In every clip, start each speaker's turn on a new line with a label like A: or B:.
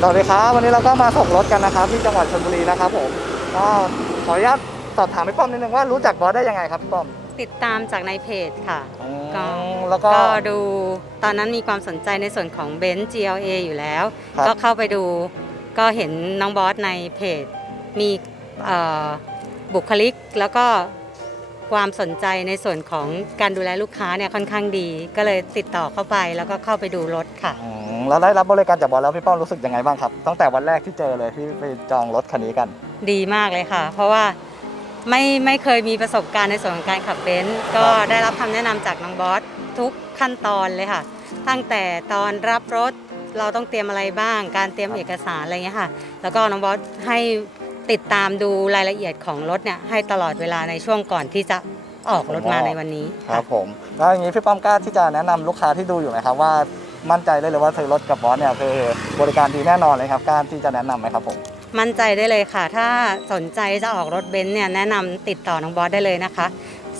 A: สวัสดีครับวันนี้เราก็มาส่งรถกันนะครับ ที่จังหวัดชลบุรีนะครับผมก็ขออนุญาตสอบถามพี่ป้อมนิดนึงว่ารู้จักบอสได้ยังไงครับพี่ป้อม
B: ติดตามจากในเพจค่ะก็
A: แล้วก็
B: ก็ดูตอนนั้นมีความสนใจในส่วนของเบนซ์ GLA อยู่แล้ว
A: ครับ
B: ก็เข้าไปดูก็เห็นน้องบอสในเพจ มีเอ่อบุคลิกแล้วก็ความสนใจในส่วนของการดูแลลูกค้าเนี่ยค่อนข้างดี ก็เลยติดต่อเข้าไปแล้วก็เข้าไปดูรถค่ะ
A: อืม แล้วได้รับบริการจากบอสแล้วพี่ป้อมรู้สึกยังไงบ้างครับตั้งแต่วันแรกที่เจอเลยที่ไปจองรถคันนี้กัน
B: ดีมากเลยค่ะ เพราะว่าไม่ไม่เคยมีประสบการณ์ในส่วนของการขับเบนซ์ก็ได้รับคำแนะนำจากน้องบอสทุกขั้นตอนเลยค่ะ ตั้งแต่ตอนรับรถเราต้องเตรียมอะไรบ้าง การเตรียม
A: ครับ
B: เอกสารอะไรเงี้ยค่ะ แล้วก็น้องบอสให้ติดตามดูรายละเอียดของรถเนี่ยให้ตลอดเวลาในช่วงก่อนที่จะออกรถมาในวันนี้
A: ครั
B: ค่ะ
A: บผม แล้วอย่างนี้พี่ป้อมกล้าที่จะแนะนำลูกค้าที่ดูอยู่ไหมครับว่า มั่นใจได้เลยว่าซื้อรถกับบอสเนี่ยคือบริการดีแน่นอนเลยครับกล้าที่จะแนะนำไหมครับผม
B: มั่นใจได้เลยค่ะ ถ้าสนใจจะออกรถเบนซ์เนี่ยแนะนำติดต่อน้องบอสได้เลยนะคะ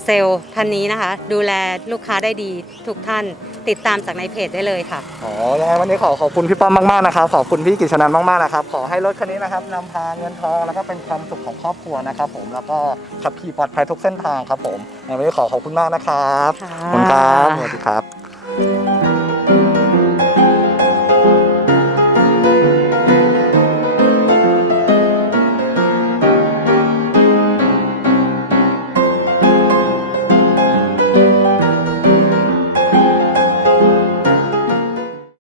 B: เซลล์ท่านนี้นะคะ ดูแลลูกค้าได้ดีทุกท่านติดตามจากในเพจได้เลยค่ะ
A: อ๋อยังไงวันนี้ขอขอบคุณพี่ป้อมมากๆนะครับ ขอบคุณพี่กิษนันมากๆนะครับ ขอให้รถคันนี้นะครับนำพาเงินทองแล้วก็เป็นความสุขของครอบครัวนะครับผม แล้วก็ขับขี่ปลอดภัยทุกเส้นทางครับผมในวันนี้ขอขอบคุณมากนะครับ
B: ค่ะ
A: ขอบคุณครับ สวัสดีครับ